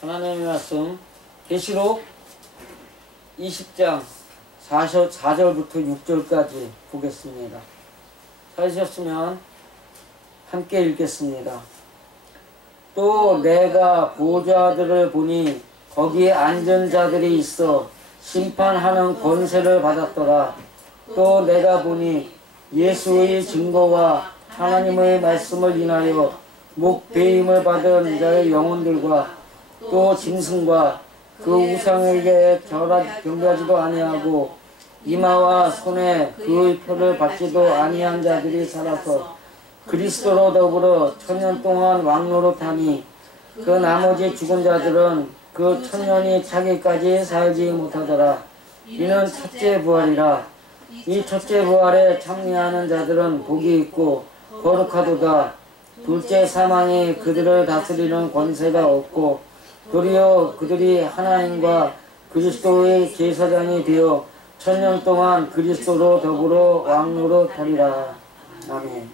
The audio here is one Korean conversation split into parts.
하나님의 말씀 계시록 20장 4절부터 6절까지 보겠습니다. 찾으셨으면 함께 읽겠습니다. 또 내가 보좌들을 보니 거기에 앉은 자들이 있어 심판하는 권세를 받았더라. 또 내가 보니 예수의 증거와 하나님의 말씀을 인하여 목배임을 받은 자의 영혼들과 또 짐승과 그 우상에게 경배하지도 아니하고 이마와 손에 그의 표를 받지도 아니한 자들이 살아서 그리스도로 더불어 천년 동안 왕노릇하니 그 나머지 죽은 자들은 그 천년이 차기까지 살지 못하더라. 이는 첫째 부활이라. 이 첫째 부활에 참여하는 자들은 복이 있고 거룩하도다. 둘째 사망이 그들을 다스리는 권세가 없고 도리어 그들이 하나님과 그리스도의 제사장이 되어 천년 동안 그리스도로 더불어 왕노릇하리라. 아멘.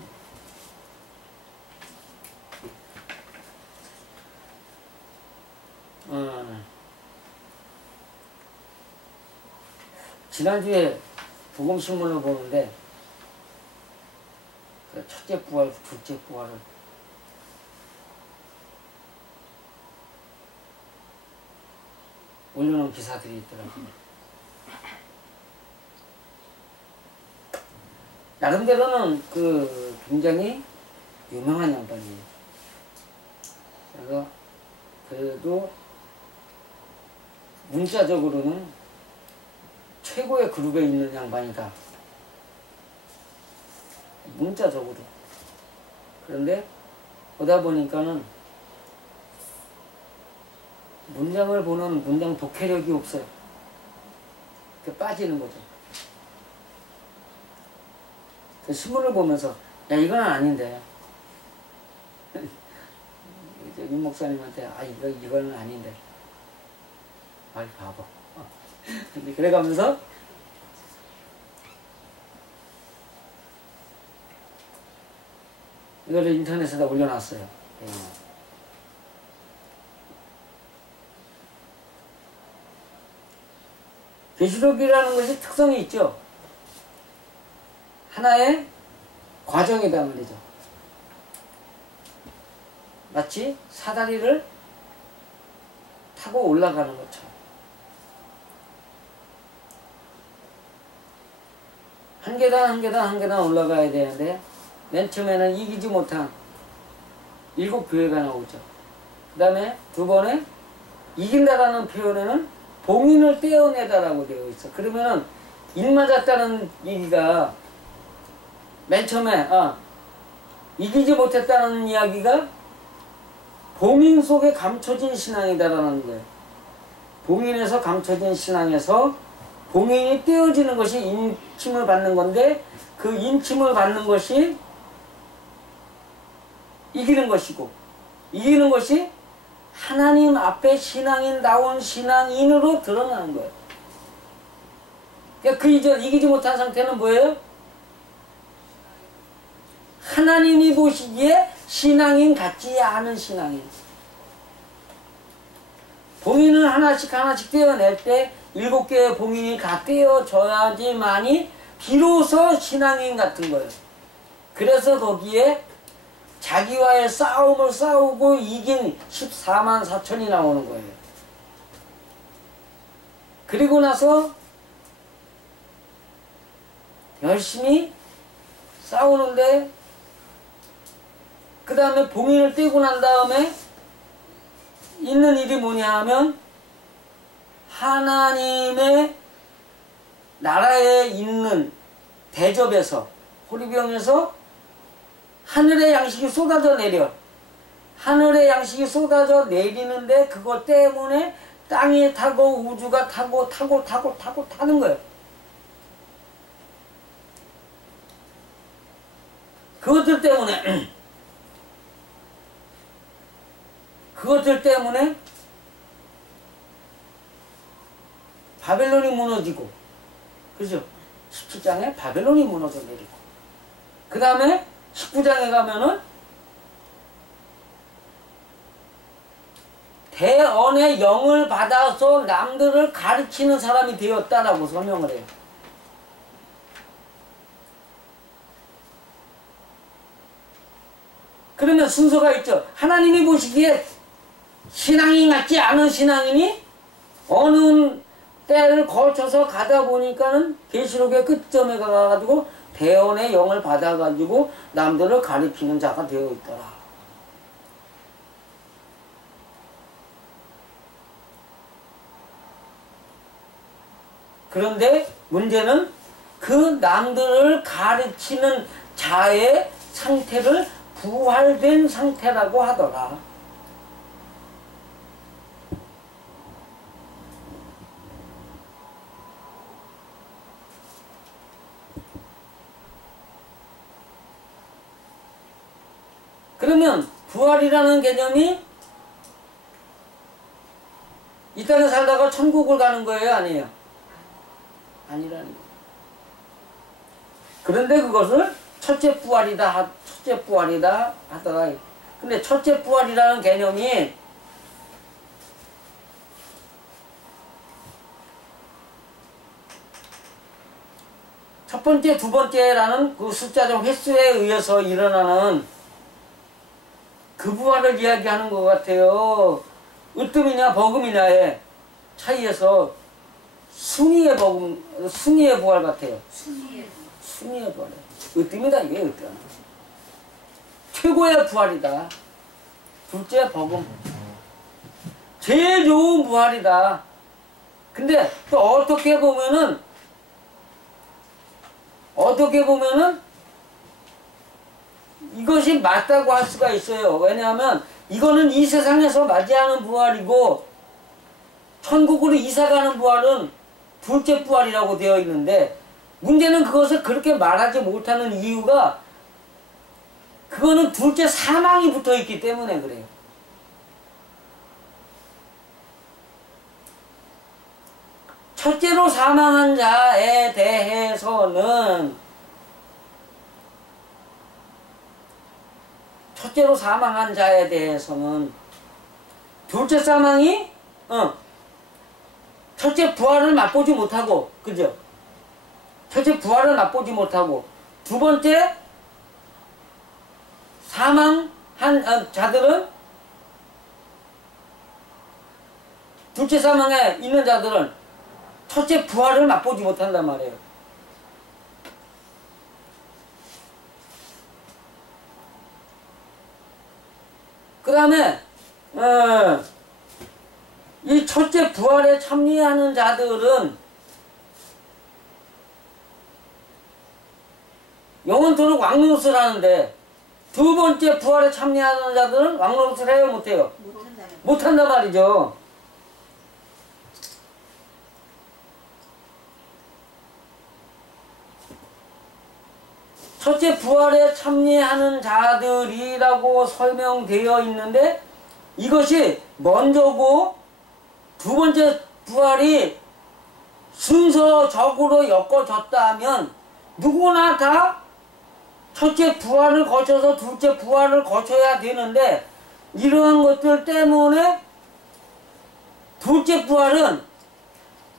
지난주에 복음신문을 보는데 그 첫째 부활, 둘째 부활을 올려놓은 기사들이 있더라고요. 나름대로는 굉장히 유명한 양반이에요. 그래서 그래도 문자적으로는 최고의 그룹에 있는 양반이다. 문자적으로. 그런데 보다 보니까는 문장을 보는 문장 독해력이 없어요. 이렇게 빠지는 거죠. 그 신문을 보면서 야 이건 아닌데 윤 목사님한테 이건 아닌데 아이 바보. 근데 그래가면서 이거를 인터넷에다 올려놨어요. 예. 계시록이라는 것이 특성이 있죠. 하나의 과정이다 말이죠. 마치 사다리를 타고 올라가는 것처럼. 한 계단 한 계단 한 계단 올라가야 되는데 맨 처음에는 이기지 못한 7교회가 나오죠. 그 다음에 두 번에 이긴다라는 표현에는 봉인을 떼어내다라고 되어 있어. 그러면은 일 맞았다는 얘기가 맨 처음에 이기지 못했다는 이야기가 봉인 속에 감춰진 신앙이다라는 거예요. 봉인에서 감춰진 신앙에서 봉인이 떼어지는 것이 인침을 받는 건데 그 인침을 받는 것이 이기는 것이고 이기는 것이 하나님 앞에 신앙인다운 신앙인으로 드러나는 거예요. 그러니까 그 이전 이기지 못한 상태는 뭐예요? 하나님이 보시기에 신앙인 같지 않은 신앙인. 봉인을 하나씩 하나씩 떼어낼 때 7개의 봉인이 다 떼어져야지만이 비로소 신앙인 같은 거예요. 그래서 거기에 자기와의 싸움을 싸우고 이긴 14만 4천이 나오는 거예요. 그리고 나서 열심히 싸우는데 그 다음에 봉인을 떼고 난 다음에 있는 일이 뭐냐 하면 하나님의 나라에 있는 대접에서 호리병에서 하늘의 양식이 쏟아져 내려. 하늘의 양식이 쏟아져 내리는데 그것 때문에 땅이 타고 우주가 타고 타는 거예요. 그것들 때문에 바벨론이 무너지고, 그죠? 17장에 바벨론이 무너져 내리고, 그 다음에 19장에 가면은 대언의 영을 받아서 남들을 가르치는 사람이 되었다라고 설명을 해요. 그러면 순서가 있죠. 하나님이 보시기에 신앙인 같지 않은 신앙인이 어느 때를 거쳐서 가다 보니까는 계시록의 끝점에 가가지고 대언의 영을 받아가지고 남들을 가리키는 자가 되어 있더라. 그런데 문제는 그 남들을 가르치는 자의 상태를 부활된 상태라고 하더라. 그러면 부활이라는 개념이 이 땅에 살다가 천국을 가는 거예요? 아니에요? 아니라는 거예요. 그런데 그것을 첫째 부활이다 하더라. 근데 첫째 부활이라는 개념이 첫 번째, 두 번째라는 그 숫자적 횟수에 의해서 일어나는 그 부활을 이야기하는 것 같아요. 으뜸이냐 버금이냐의 차이에서 순위의 부활 같아요. 순위의 부활. 으뜸이다 이게 으뜸. 최고의 부활이다. 둘째 버금. 제일 좋은 부활이다. 근데 또 어떻게 보면은 이것이 맞다고 할 수가 있어요. 왜냐하면 이거는 이 세상에서 맞이하는 부활이고 천국으로 이사가는 부활은 둘째 부활이라고 되어 있는데 문제는 그것을 그렇게 말하지 못하는 이유가 그거는 둘째 사망이 붙어 있기 때문에 그래요. 첫째로 사망한 자에 대해서는 둘째 사망이 첫째 부활을 맛보지 못하고, 그죠? 첫째 부활을 맛보지 못하고, 두 번째 사망한 자들은, 둘째 사망에 있는 자들은 첫째 부활을 맛보지 못한단 말이에요. 그 다음에 이 첫째 부활에 참여하는 자들은 영원토록 왕노릇을 하는데 두 번째 부활에 참여하는 자들은 왕노릇을 해요 못해요? 못한단 말이죠. 첫째 부활에 참여하는 자들이라고 설명되어 있는데 이것이 먼저고 두 번째 부활이 순서적으로 엮어졌다면 누구나 다 첫째 부활을 거쳐서 둘째 부활을 거쳐야 되는데 이러한 것들 때문에 둘째 부활은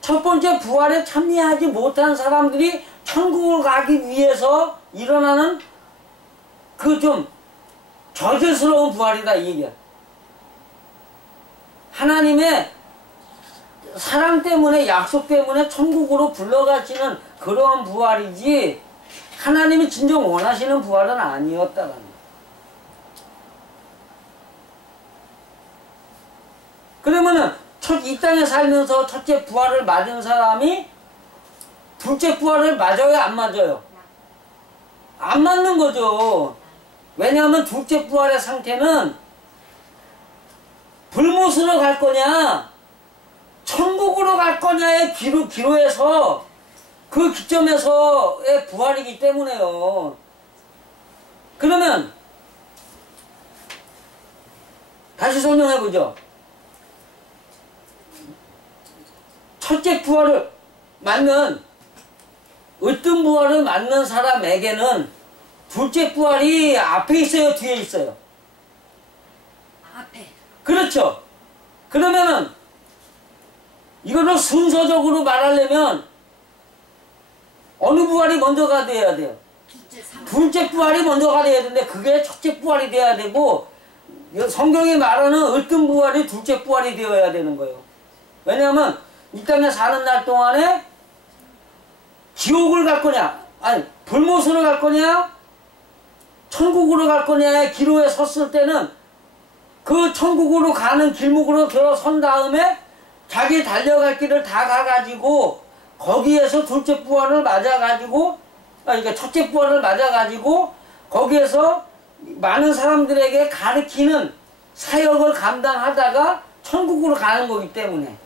첫 번째 부활에 참여하지 못한 사람들이 천국을 가기 위해서 일어나는 그 좀 저질스러운 부활이다 이 얘기야. 하나님의 사랑 때문에 약속 때문에 천국으로 불러가시는 그러한 부활이지 하나님이 진정 원하시는 부활은 아니었다는 거야. 그러면은 이 땅에 살면서 첫째 부활을 맞은 사람이 둘째 부활을 맞아요 안 맞아요? 안 맞는 거죠. 왜냐하면 둘째 부활의 상태는 불못으로 갈 거냐 천국으로 갈 거냐의 기로에서 그 기점에서의 부활이기 때문에요. 그러면 다시 설명해보죠. 첫째 부활을 맞는 으뜸 부활을 맞는 사람에게는 둘째 부활이 앞에 있어요 뒤에 있어요? 앞에. 그렇죠. 그러면은 이거를 순서적으로 말하려면 어느 부활이 먼저가 돼야 돼요? 둘째 부활이 먼저가 돼야 되는데 그게 첫째 부활이 돼야 되고 성경이 말하는 어떤 부활이 둘째 부활이 되어야 되는 거예요. 왜냐하면 이 땅에 사는 날 동안에 지옥을 갈 거냐, 아니 불못으로 갈 거냐, 천국으로 갈 거냐의 기로에 섰을 때는 그 천국으로 가는 길목으로 들어선 다음에 자기 달려갈 길을 다 가가지고 거기에서 둘째 부활을 맞아가지고, 그러니까 첫째 부활을 맞아가지고 거기에서 많은 사람들에게 가르치는 사역을 감당하다가 천국으로 가는 거기 때문에.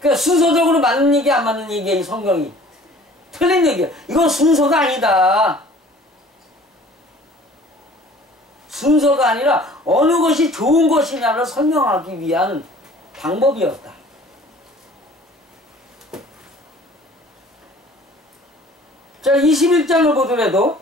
그러니까 순서적으로 맞는 얘기 안 맞는 얘기야, 이 성경이. 틀린 얘기야. 이건 순서가 아니다. 순서가 아니라 어느 것이 좋은 것이냐를 설명하기 위한 방법이었다. 자, 21장을 보더라도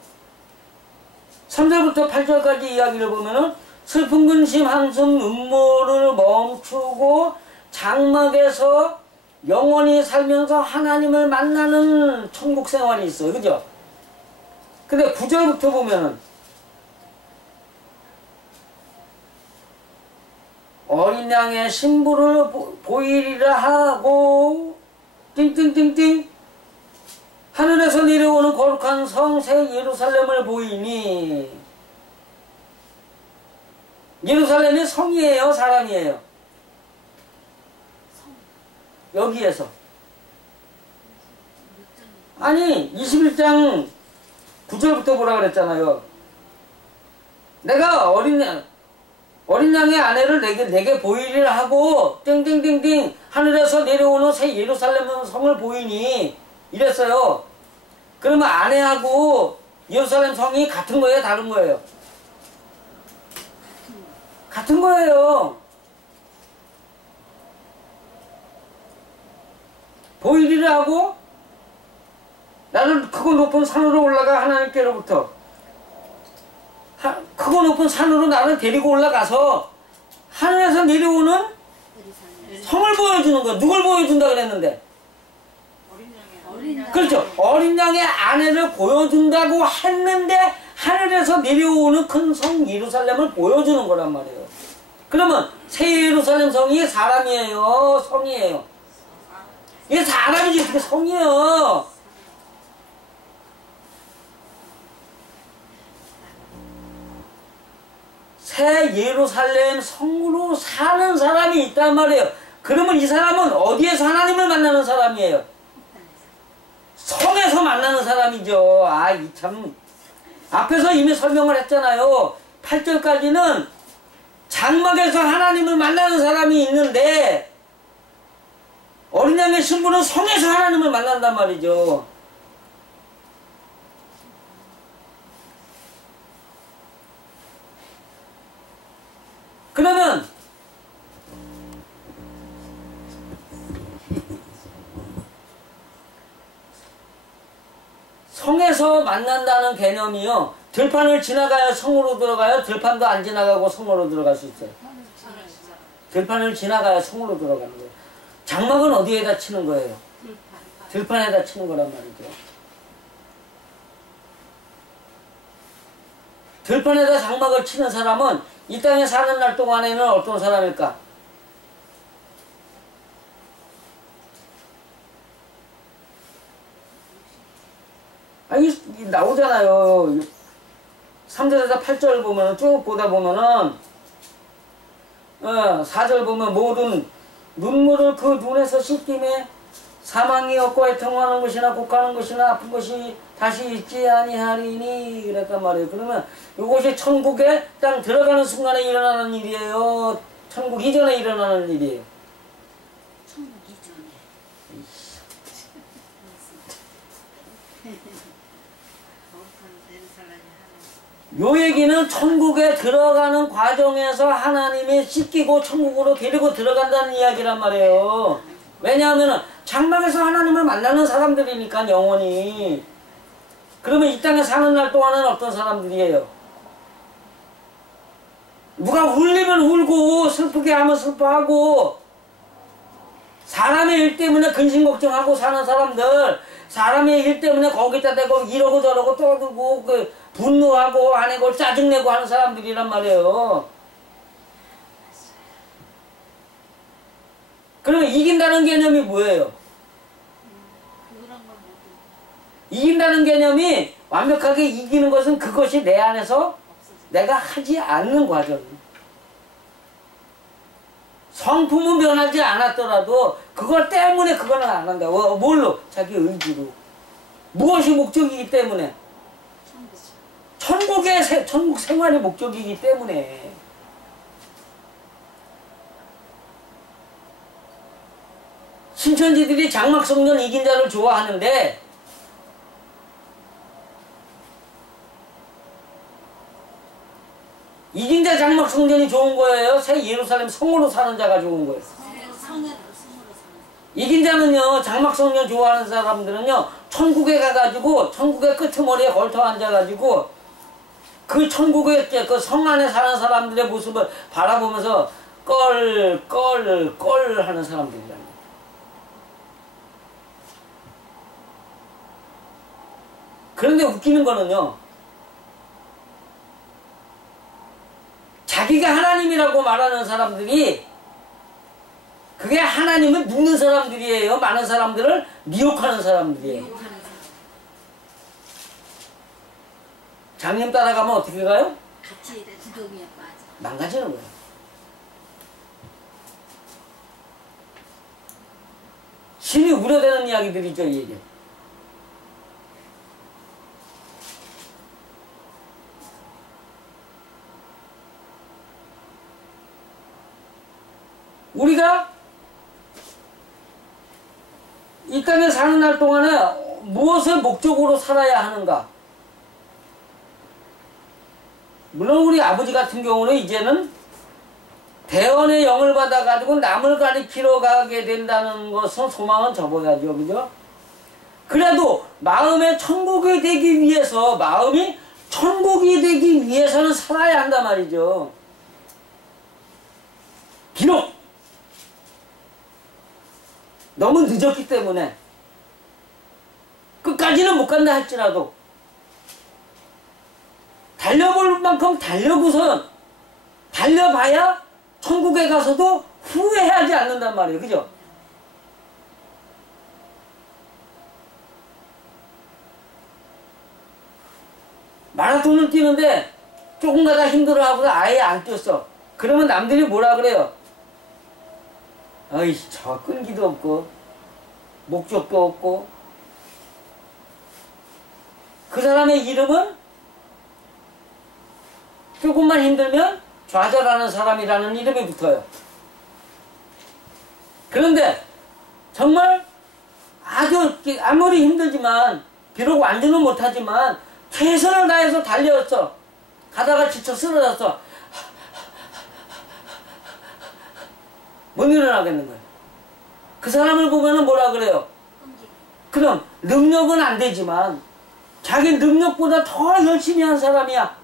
3절부터 8절까지 이야기를 보면은 슬픈 근심 한숨 눈물을 멈추고 장막에서 영원히 살면서 하나님을 만나는 천국 생활이 있어요. 그죠? 근데 9절부터 보면은 어린 양의 신부를 보이리라 하고 띵띵띵띵 하늘에서 내려오는 거룩한 성 새 예루살렘을 보이니. 예루살렘이 성이에요, 사람이에요? 여기에서. 아니 21장 9절부터 보라 그랬잖아요. 내가 어린 양의 아내를 내게 보이리라 하고 땡땡땡땡 하늘에서 내려오는 새 예루살렘 성을 보이니 이랬어요. 그러면 아내하고 예루살렘 성이 같은 거예요, 다른 거예요? 같은 거예요. 보이리라 하고 나는 크고 높은 산으로 올라가 하나님께로부터 크고 높은 산으로 나를 데리고 올라가서 하늘에서 내려오는 성을 보여주는 거야. 누굴 보여준다 그랬는데? 그렇죠. 어린 양의 아내를 보여준다고 했는데 하늘에서 내려오는 큰 성 예루살렘을 보여주는 거란 말이에요. 그러면 새 예루살렘 성이 사람이에요, 성이에요? 이게 사람이지 어떻게 성이에요? 새 예루살렘 성으로 사는 사람이 있단 말이에요. 그러면 이 사람은 어디에서 하나님을 만나는 사람이에요? 성에서 만나는 사람이죠. 아, 이 참. 앞에서 이미 설명을 했잖아요. 8절까지는 장막에서 하나님을 만나는 사람이 있는데 어린 양의 신부는 성에서 하나님을 만난단 말이죠. 그러면 성에서 만난다는 개념이요, 들판을 지나가야 성으로 들어가요? 들판도 안 지나가고 성으로 들어갈 수 있어요? 들판을 지나가야 성으로 들어가는 거예요. 장막은 어디에다 치는 거예요? 들판에다 치는 거란 말이죠. 들판에다 장막을 치는 사람은 이 땅에 사는 날 동안에는 어떤 사람일까? 아니, 나오잖아요. 3절에서 8절 보면, 쭉 보다 보면은, 4절 보면, 모든 눈물을 그 눈에서 씻김에 사망이 없고 애통하는 것이나 곡하는 것이나 아픈 것이 다시 있지 아니하리니 그랬단 말이에요. 그러면 이것이 천국에 딱 들어가는 순간에 일어나는 일이에요? 천국 이전에 일어나는 일이에요? 천국 이전에. 요 얘기는 천국에 들어가는 과정에서 하나님이 씻기고 천국으로 데리고 들어간다는 이야기란 말이에요. 왜냐하면 장막에서 하나님을 만나는 사람들이니까 영원히. 그러면 이 땅에 사는 날 동안은 어떤 사람들이에요? 누가 울리면 울고 슬프게 하면 슬퍼하고 사람의 일 때문에 근심 걱정하고 사는 사람들, 사람의 일 때문에 거기다 대고 이러고 저러고 떠들고 그 분노하고 안 해고 짜증내고 하는 사람들이란 말이에요. 그러면 이긴다는 개념이 뭐예요? 그런 건 모두 이긴다는 개념이 완벽하게 이기는 것은 그것이 내 안에서 없어져. 내가 하지 않는 과정. 성품은 변하지 않았더라도 그것 때문에 그거는 안 한다. 뭘로? 자기 의지로. 무엇이 목적이기 때문에? 천국 생활이 목적이기 때문에. 신천지들이 장막성전 이긴 자를 좋아하는데 이긴 자 장막성전이 좋은 거예요? 새 예루살렘 성으로 사는 자가 좋은 거예요? 성으로 사는. 이긴 자는요, 장막성전 좋아하는 사람들은요, 천국에 가가지고 천국의 끄트머리에 걸터 앉아가지고 그 천국의 그 성 안에 사는 사람들의 모습을 바라보면서 껄 하는 사람들이란 말이에요. 그런데 웃기는 거는요, 자기가 하나님이라고 말하는 사람들이 그게 하나님을 믿는 사람들이에요. 많은 사람들을 미혹하는 사람들이에요. 미혹하는 사람. 장님 따라가면 어떻게 가요? 같이 구덩이에 빠져. 망가지는 거예요. 심히 우려되는 이야기들이죠, 이게. 우리가 이 땅에 사는 날 동안에 무엇을 목적으로 살아야 하는가? 물론 우리 아버지 같은 경우는 이제는 대언의 영을 받아가지고 남을 가리키러 가게 된다는 것은 소망은 접어야죠. 그죠? 그래도 마음이 천국이 되기 위해서는 살아야 한단 말이죠. 비록 너무 늦었기 때문에 끝까지는 못 간다 할지라도 달려볼 만큼 달려고선 달려봐야 천국에 가서도 후회하지 않는단 말이에요. 그죠? 마라톤을 뛰는데 조금 가다 힘들어하고 아예 안 뛰었어. 그러면 남들이 뭐라 그래요? 어이, 저 끈기도 없고 목적도 없고. 그 사람의 이름은 조금만 힘들면 좌절하는 사람이라는 이름이 붙어요. 그런데 정말 아주 아무리 힘들지만 비록 완주는 못하지만 최선을 다해서 달려왔어. 가다가 지쳐 쓰러졌어. 못 일어나겠는 거예요. 그 사람을 보면은 뭐라 그래요? 그럼 능력은 안 되지만 자기 능력보다 더 열심히 한 사람이야.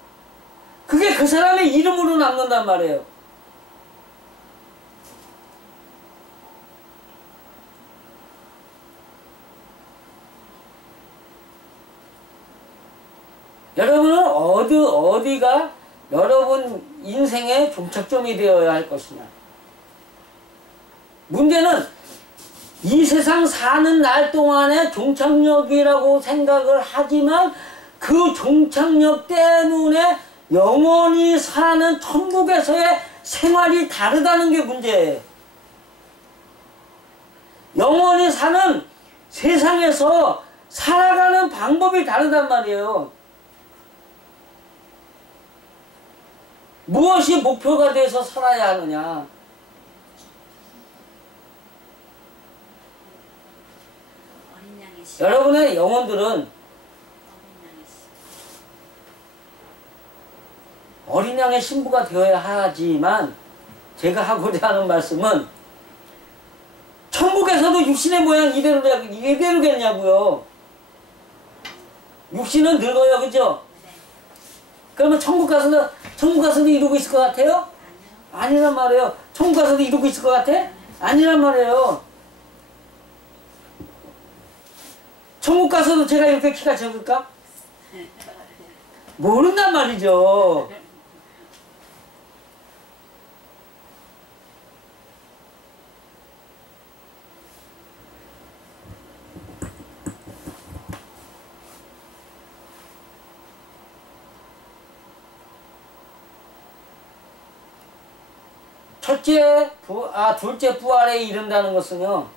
그게 그 사람의 이름으로 남는단 말이에요. 여러분은 어디가 여러분 인생의 종착점이 되어야 할 것이냐. 문제는 이 세상 사는 날 동안의 종착역이라고 생각을 하지만 그 종착역 때문에 영원히 사는 천국에서의 생활이 다르다는 게 문제예요. 영원히 사는 세상에서 살아가는 방법이 다르단 말이에요. 무엇이 목표가 돼서 살아야 하느냐. 여러분의 영혼들은 어린 양의 신부가 되어야 하지만 제가 하고자 하는 말씀은 천국에서도 육신의 모양 이대로겠냐고요. 육신은 늙어요. 그죠? 그러면 천국 가서도 이루고 있을 것 같아요? 아니란 말이에요. 천국 가서도 이루고 있을 것 같아? 아니란 말이에요. 천국 가서도 제가 이렇게 키가 적을까? 모른단 말이죠. 둘째 부활에 이른다는 것은요,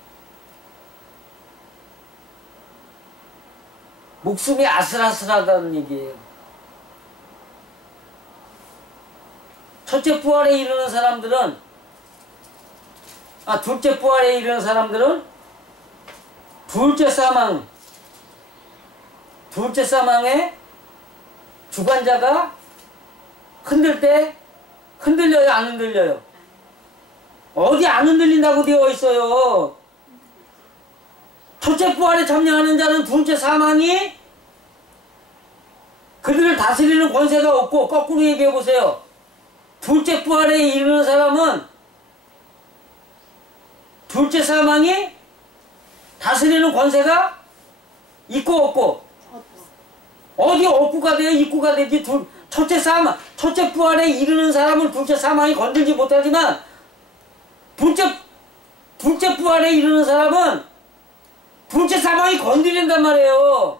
목숨이 아슬아슬하다는 얘기예요. 첫째 부활에 이르는 사람들은, 둘째 부활에 이르는 사람들은 둘째 사망의 주관자가 흔들 때 흔들려요, 안 흔들려요? 어디 안 흔들린다고 되어 있어요. 첫째 부활에 참여하는 자는 둘째 사망이 그들을 다스리는 권세가 없고, 거꾸로 얘기해 보세요. 둘째 부활에 이르는 사람은 둘째 사망이 다스리는 권세가 있고 없고, 어디 없고가 돼요, 있고가 되지. 첫째 부활에 이르는 사람은 둘째 사망이 건들지 못하지만, 둘째 부활에 이르는 사람은 둘째 사망이 건드린단 말이에요.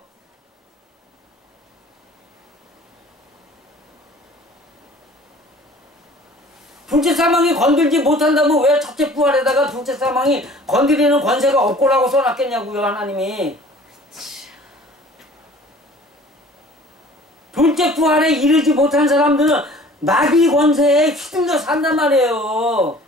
둘째 사망이 건들지 못한다면 왜 첫째 부활에다가 둘째 사망이 건드리는 권세가 없고라고 써놨겠냐고요, 하나님이. 둘째 부활에 이르지 못한 사람들은 마귀 권세에 휘둘려 산단 말이에요.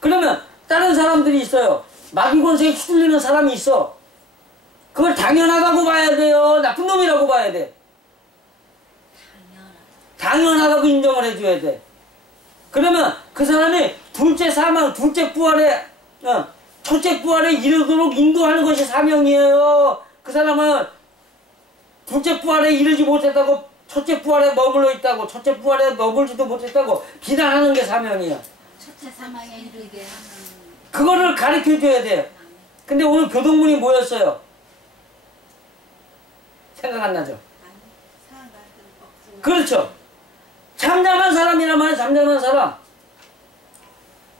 그러면 다른 사람들이 있어요. 마귀 권세에 휘둘리는 사람이 있어. 그걸 당연하다고 봐야 돼요? 나쁜 놈이라고 봐야 돼? 당연하다고 인정을 해줘야 돼. 그러면 그 사람이 둘째 사망, 둘째 부활에, 첫째 부활에 이르도록 인도하는 것이 사명이에요. 그 사람은 둘째 부활에 이르지 못했다고, 첫째 부활에 머물러 있다고, 첫째 부활에 머물지도 못했다고 비난하는 게 사명이야. 첫째 사망에 이르게 하는 그거를 가르쳐줘야 돼요. 근데 오늘 교동문이 뭐였어요? 생각 안 나죠? 그렇죠. 잠잠한 사람이란 말이야. 잠잠한 사람.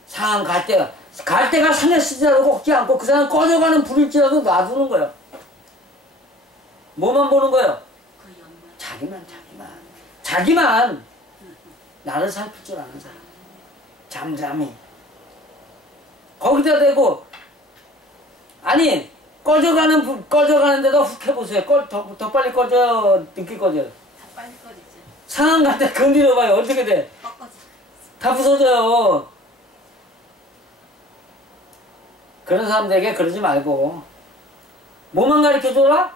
상한 갈대가 산에 쓰지라도 꺾지 않고 그 사람 꺼져가는 불일지라도 놔두는 거예요. 뭐만 보는 거예요? 자기만 나를 살필 줄 아는 사람. 잠잠히 거기다 대고, 아니 꺼져가는 데다 훅 해보세요. 더 빨리 꺼져, 늦게 꺼져? 다 빨리 꺼지죠. 상한 갈대 건드려봐요. 어떻게 돼? 꺾어져. 다 부서져요. 그런 사람들에게 그러지 말고 뭐만 가르쳐줘라?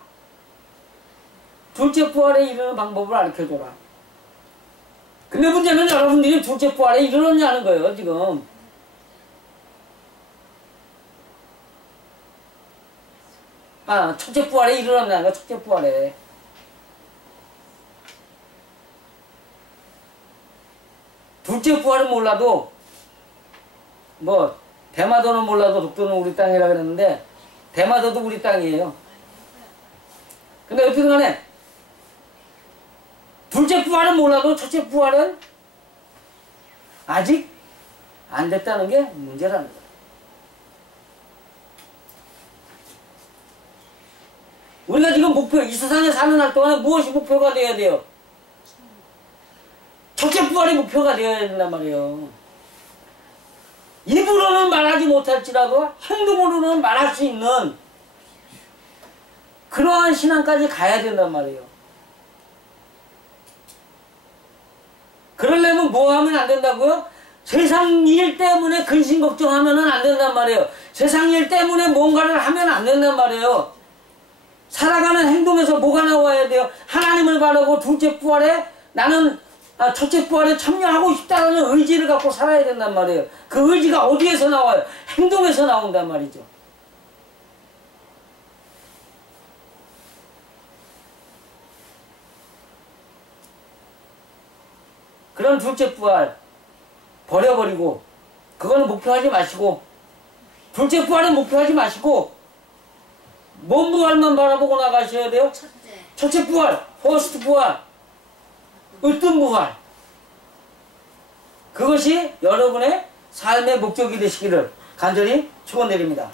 둘째 부활에 이르는 방법을 가르쳐줘라. 근데 문제는 여러분들이 둘째 부활에 이르느냐는 거예요, 지금. 첫째 부활에 이르렀냐는 거야, 첫째 부활에. 둘째 부활은 몰라도, 대마도는 몰라도 독도는 우리 땅이라 그랬는데, 대마도도 우리 땅이에요. 근데 어쨌든 간에, 둘째 부활은 몰라도 첫째 부활은 아직 안 됐다는 게 문제라는 거예요. 우리가 지금 이 세상에 사는 날 동안에 무엇이 목표가 되어야 돼요? 첫째 부활이 목표가 되어야 된단 말이에요. 입으로는 말하지 못할지라도 행동으로는 말할 수 있는 그러한 신앙까지 가야 된단 말이에요. 그러려면 뭐 하면 안 된다고요? 세상 일 때문에 근심 걱정하면 안 된단 말이에요. 세상 일 때문에 뭔가를 하면 안 된단 말이에요. 살아가는 행동에서 뭐가 나와야 돼요? 하나님을 바라고 둘째 부활에 나는 첫째 부활에 참여하고 싶다는 의지를 갖고 살아야 된단 말이에요. 그 의지가 어디에서 나와요? 행동에서 나온단 말이죠. 이런 둘째 부활 버려버리고 그거는 목표하지 마시고 둘째 부활은 목표하지 마시고 뭔 부활만 바라보고 나가셔야 돼요? 첫째. 첫째 부활, 퍼스트 부활, 으뜸 부활. 그것이 여러분의 삶의 목적이 되시기를 간절히 축원드립니다.